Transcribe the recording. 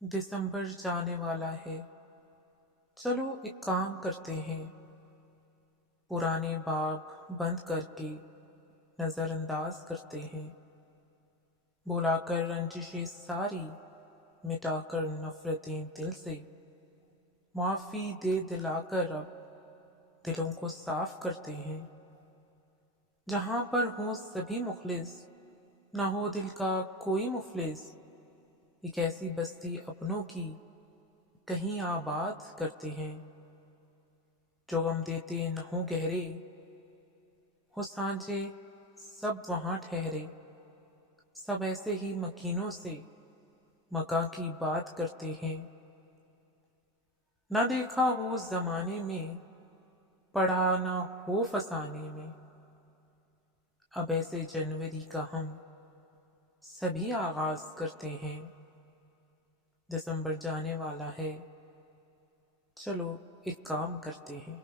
دسمبر جانے والا ہے، چلو ایک کام کرتے ہیں، پرانے باب بند کر کے نظر انداز کرتے ہیں، بلا کر رنجشیں ساری، مٹا کر نفرتیں دل سے، معافی دے دلا کر اب دلوں کو صاف کرتے ہیں، جہاں پر ہوں سبھی مخلص، نہ ہو دل کا کوئی مفلس، ایک ایسی بستی اپنوں کی کہیں آباد کرتے ہیں، جو غم دیتے نہ ہوں گہرے، ہو سانجے سب وہاں ٹھہرے، سب ایسے ہی مکینوں سے مکاں کی بات کرتے ہیں، نہ دیکھا ہو زمانے میں، پڑھا نہ ہو فسانے میں، اب ایسے جنوری کا ہم سبھی آغاز کرتے ہیں، دسمبر جانے والا ہے، چلو ایک کام کرتے ہیں۔